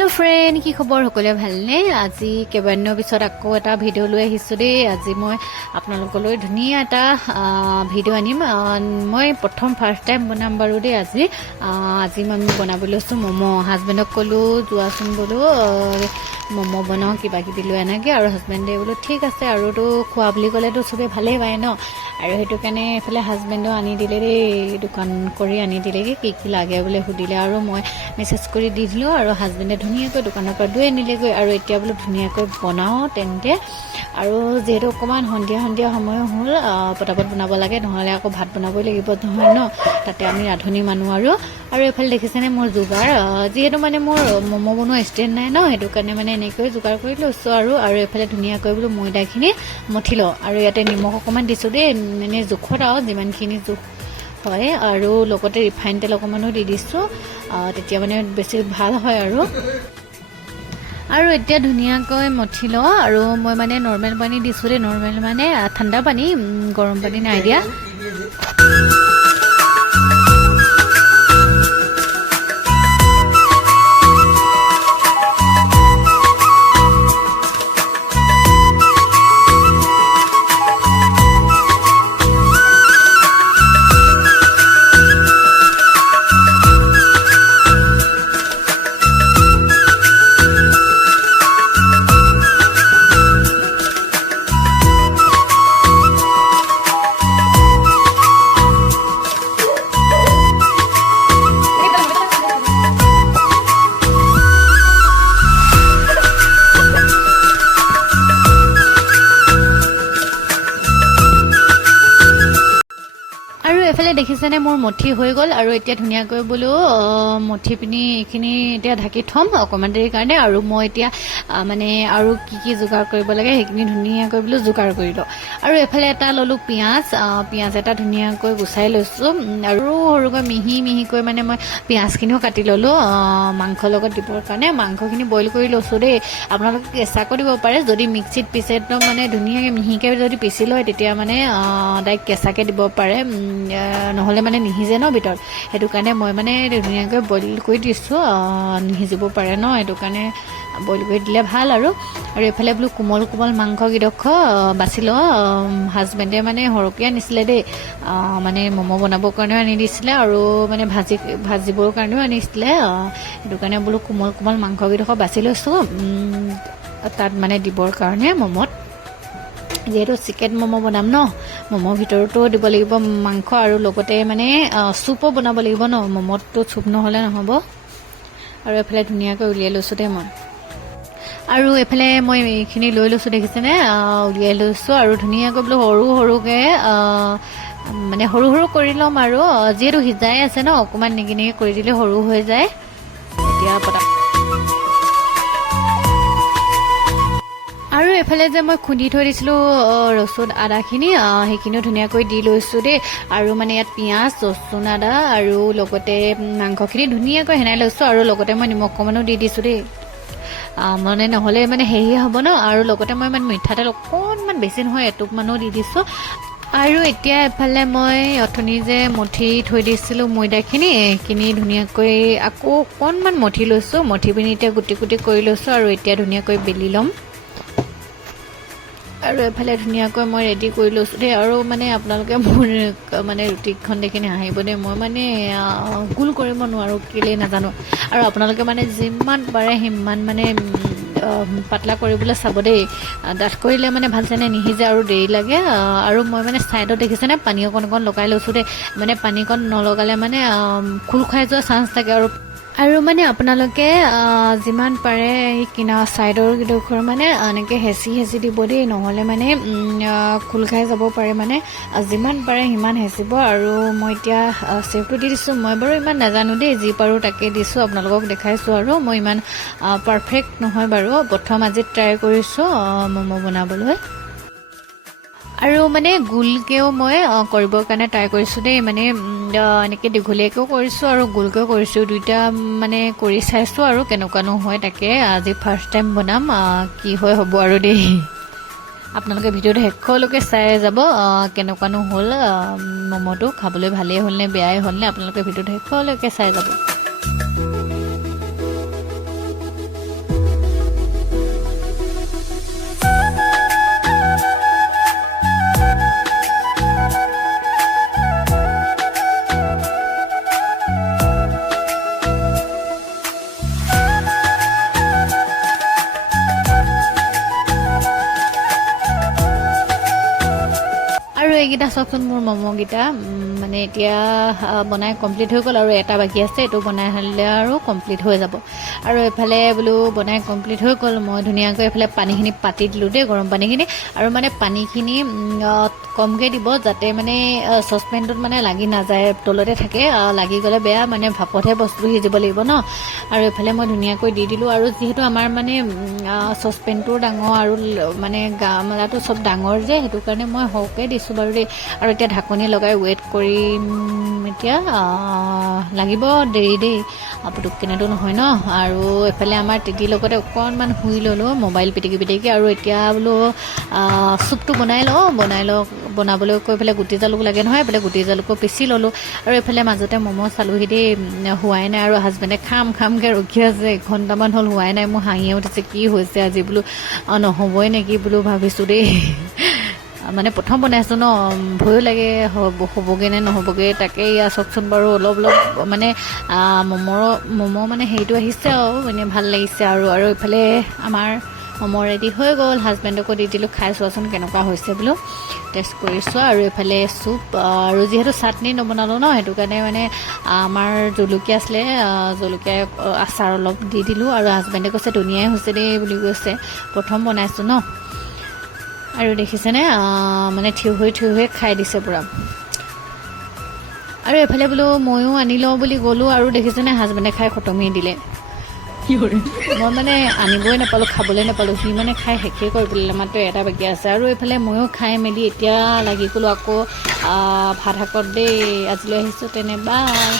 Hello friend কি খবৰ সকলে ভালনে আজি কেবান্নৰ পিছত আকৌ এটা ভিডিও লৈ আহিছো দে আজি মই আপোনালোকলৈ ধুনীয়া এটা ভিডিও আনিম মই প্ৰথম ফাৰ্স্ট টাইম বনাম বাৰু দে আজি মই বনাবলৈ লৈছো মমো হাজবেণ্ডক কলো যোৱাচোন বলো মমো বনাও কিবা কিবি লৈ আনাগে আৰু হাজবেণ্ডে বোলো ঠিক আছে আৰু তো খোৱা বুলি ক'লেতো সবে ভালেই পায় ন আৰু হেতু কাৰণে এফালে হাজবেণ্ডও আনি দিলে ৰে দোকান কৰি আনি দিলে কি কি লাগে বোলে সুধিলে আৰু মই মেছেজ কৰি দি দিলো আৰু হাজবেণ্ডে ধুনীয়াকৈ দোকানৰ পৰা লৈ আনিলেগৈ আৰু এতিয়া বোলো ধুনীয়াকৈ বনাও তেন্তে আৰু যেহেতু অকমান সন্ধিয়া সময় হ'ল পটাপট বনাব লাগে নহলে আকৌ ভাত বনাবই লাগিব নহয় ন তাতে আমি ৰাধনী মানুহ আৰু এফালে দেখিছেনে মোৰ যোগাৰ যেহেতু মানে মোৰ মমো বনোৱা ষ্টেণ্ড নাই ন হেতু কাৰণে মানে এনেকৈ যোগাৰ কৰি লৈছো আৰু এফালে ধুনীয়াকৈ বোলো ময়দাখিনি মঠি লওঁ আৰু ইয়াতে নিমখ অকমান দিছো দেই মানে জোখত আৰু যিমানখিনি জোখ হয় আৰু লগতে ৰিফাইন তেল অকমানো দি দিছো তেতিয়া মানে বেছি ভাল হয় আৰু এতিয়া ধুনীয়াকৈ মঠি লওঁ আৰু মই মানে নৰ্মেল পানী দিছো দে নৰ্মেল মানে ঠাণ্ডা পানী গৰম পানী নাই দিয়া এফালে দেখিছেনে মোৰ মঠি হৈ গল আৰু এতিয়া ধুনীয়াকৈ বোলো মঠি পিনি এইখিনি এতিয়া ঢাকি থম অকমান দেৰি কাৰণে আৰু মই এতিয়া মানে আৰু কি যোগাৰ কৰিব লাগে সেইখিনি ধুনীয়াকৈ বোলো যোগাৰ কৰি লওঁ আৰু এফালে এটা ললো পিয়াজ এটা ধুনীয়াকৈ গুচাই লৈছো আৰু সৰুকৈ মিহিকৈ মানে মই পিয়াজখিনিও কাটি ললো মাংস লগত দিবৰ কাৰণে মাংসখিনি বইল কৰি লৈছো দেই আপোনালোকে কেঁচাকৈ দিব পাৰে যদি মিক্সিত পিছে একদম মানে ধুনীয়াকৈ মিহিকৈ যদি পিছি লয় তেতিয়া মানে ডাইৰেক্ট কেঁচাকৈ দিব পাৰে নহলে মানে নিহিজে ন ভিতৰত হেতু কাৰণে মই মানে ধুনীয়াকৈ বইল কৰি দিছো নিহিজিব পাৰে ন হেতু কাৰণে বইল কৰি দিলে ভাল আৰু এফালে বোলো কোমল মাংস কিডখ বাছি লওঁ হাজবেণ্ডে মানে সৰহকৈ আনিছিলে দেই মানে মমো বনাবৰ কাৰণেও আনি দিছিলে আৰু মানে ভাজিবৰ কাৰণেও আনিছিলে হেতু কাৰণে বোলো কোমল মাংস কিডখ বাছি লৈছো তাত মানে দিবৰ কাৰণে মমোত যেহেতু চিকেন মমো বনাম ন মমোৰ ভিতৰতো দিব লাগিব মাংস আৰু লগতে মানে চুপো বনাব লাগিব ন মমোটো চুপ নহলে নহব আৰু এফালে ধুনীয়াকৈ উলিয়াই লৈছো দে মই আৰু এফালে মই এইখিনি লৈ লৈছো দেখিছেনে উলিয়াই লৈছো আৰু ধুনীয়াকৈ বোলো সৰুকৈ মানে সৰু কৰি ল'ম আৰু যিহেতু সিজাই আছে ন অকমান নিগিনি কৰি দিলে সৰু হৈ যায় এতিয়া আৰু এফালে যে মই খুন্দি থৈ দিছিলো ৰসুন আদাখিনি সেইখিনিও ধুনীয়াকৈ দি লৈছো দেই আৰু মানে ইয়াত পিঁয়াজ ৰসুন আদা আৰু লগতে মাংসখিনি ধুনীয়াকৈ হেনাই লৈছো আৰু লগতে মই নিমখ অকমানো দি দিছো দেই মানে নহলে মানে হেৰি হ'ব ন আৰু লগতে মই মানে মিঠাতেল অকণমান বেছি নহয় এটুপ মানো দি দিছো আৰু এতিয়া এফালে মই অথনি যে মঠি থৈ দিছিলো ময়দাখিনি এইখিনি ধুনীয়াকৈ আকৌ অকণমান মঠি লৈছো মঠি পিনি এতিয়া গুটি কৰি লৈছো আৰু এতিয়া ধুনীয়াকৈ বেলি ল'ম আৰু এফালে ধুনীয়াকৈ মই ৰেডি কৰি লৈছো দেই আৰু মানে আপোনালোকে মোৰ মানে ৰুটিখন দেখি হাঁহিব দেই মই মানে গোল কৰিব নোৱাৰো কেলে নাজানো আৰু আপোনালোকে মানে যিমান পাৰে সিমান মানে পাতলা কৰিবলৈ চাব দেই ডাঠ কৰিলে মানে ভালছেনে নিহিজে আৰু দেৰি লাগে আৰু মই মানে ছাইডত দেখিছেনে পানী অকণ লগাই লৈছো দেই মানে পানীকণ নলগালে মানে খোল খাই যোৱা চান্স থাকে আৰু মানে আপোনালোকে যিমান পাৰে এই কিনাৰ ছাইডৰ কিডোখৰ মানে এনেকৈ হেঁচি দিব দেই নহ'লে মানে খোল খাই যাব পাৰে মানে যিমান পাৰে সিমান হেঁচিব আৰু মই এতিয়া চেভটো দি দিছোঁ মই বাৰু ইমান নাজানো দেই যি পাৰোঁ তাকে দিছোঁ আপোনালোকক দেখাইছোঁ আৰু মই ইমান পাৰফেক্ট নহয় বাৰু প্ৰথম আজি ট্ৰাই কৰিছোঁ মমো বনাবলৈ আৰু মানে গোলকেও মই কৰিবৰ কাৰণে ট্ৰাই কৰিছোঁ দেই মানে এনেকৈ দীঘলীয়াকৈও কৰিছোঁ আৰু গোলকৈও কৰিছোঁ দুইটা মানে কৰি চাইছোঁ আৰু কেনেকুৱানো হয় তাকে আজি ফাৰ্ষ্ট টাইম বনাম কি হয় হ'ব আৰু দেই আপোনালোকে ভিডিঅ'টো শেষলৈকে চাই যাব কেনেকুৱানো হ'ল মমোটো খাবলৈ ভালেই হ'ল নে বেয়াই হ'ল নে আপোনালোকে ভিডিঅ'টো শেষলৈকে চাই যাব এইকেইটা চাওকচোন মোৰ ম'ম'কেইটা মানে এতিয়া বনাই কমপ্লিট হৈ গ'ল আৰু এটা বাকী আছে, এইটো বনাই হ'লে আৰু কমপ্লিট হৈ যাব। আৰু এইফালে বোলো বনাই কমপ্লিট হৈ গ'ল, মই ধুনীয়াকৈ এইফালে পানীখিনি পাতি দিলোঁ দেই, গৰম পানীখিনি। আৰু মানে পানীখিনি কমকৈ দিব যাতে মানে চচপেনটোত মানে লাগি নাযায়, তলতে থাকে, লাগি গ'লে বেয়া, মানে ভাপতহে বস্তুটো সিজিব লাগিব ন। আৰু এইফালে মই ধুনীয়াকৈ দি দিলোঁ। আৰু যিহেতু আমাৰ মানে চচপেনটো ডাঙৰ আৰু মানে গামলাটো চব ডাঙৰ যে, সেইটো কাৰণে মই সৰহকৈ দিছোঁ বাৰু দেই। আৰু এতিয়া ঢাকনি লগাই ৱেইট কৰিম, এতিয়া লাগিব দেৰি দেই, পুটুককেনেতো নহয় ন। আৰু এইফালে আমাৰ তিতিৰ লগতে অকণমান শুই ল'লোঁ মোবাইল পিটিকি। আৰু এতিয়া বোলো চুপটো বনাই লওঁ, বনাবলৈ কৈ পেলাই গুটি জালুক লাগে নহয়, এইফালে গুটি জালুকো পিচি ল'লোঁ। আৰু এইফালে মাজতে ম'ম' চালোহি দেই, হোৱাই নাই, আৰু হাজবেণ্ডে খামকৈ ৰখি আছে, এঘণ্টামান হ'ল হোৱাই নাই। মোৰ হাঁহিয়ে উঠিছে, কি হৈছে আজি বোলো, নহ'বই নেকি বোলো ভাবিছোঁ দেই। মানে প্ৰথম বনাইছোঁ ন, ভয়ো লাগে হ'বগৈ নে নহ'বগৈ, তাকে ইয়াৰ চাওকচোন বাৰু অলপ মানে ম'ম' মানে হেৰিটো আহিছে আৰু মানে ভাল লাগিছে। আৰু এইফালে আমাৰ ম'ম' ৰেডি হৈ গ'ল, হাজবেণ্ডকো দি দিলোঁ, খাই চোৱাচোন কেনেকুৱা হৈছে বোলো, টেষ্ট কৰিছোঁ। আৰু এইফালে চুপ, আৰু যিহেতু চাটনি নবনালোঁ ন, সেইটো কাৰণে মানে আমাৰ জলকীয়া আছিলে, জলকীয়া আচাৰ অলপ দি দিলোঁ। আৰু হাজবেণ্ডে কৈছে ধুনীয়াই হৈছে দেই বুলি কৈছে, প্ৰথম বনাইছোঁ ন। আৰু দেখিছেনে মানে থিয় হৈ খাই দিছে পূৰা। আৰু এইফালে বোলো ময়ো আনি লওঁ বুলি গ'লোঁ, আৰু দেখিছেনে হাজবেণ্ডে খাই খতমেই দিলে। মই মানে আনিবই নাপালোঁ, খাবলৈ নাপালোঁ, সি মানে খাই শেষেই কৰি পেলালে, মাত্ৰ এটা বাকী আছে। আৰু এইফালে ময়ো খাই মেলি এতিয়া লাগি গ'লোঁ আকৌ ভাত শাকত দেই। আজিলৈ আহিছোঁ তেনে বাই।